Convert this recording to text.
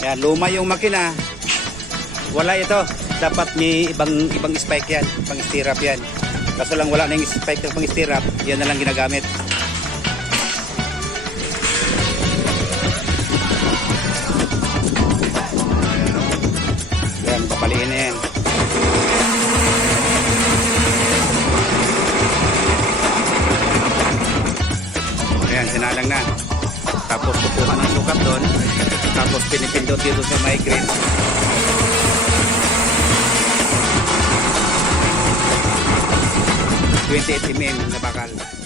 Yan, luma yung makina. Wala ito. Dapat may ibang spike yan, pang stirrup yan. Kaso lang wala na yung spike ng pang stirrup, yan na lang ginagamit. Yan, papaliin na yan. Ayan, sinalang na. Tapos kukuha ng sukat doon. Tapos pinipindot dito sa may green. 28 mm na bakal.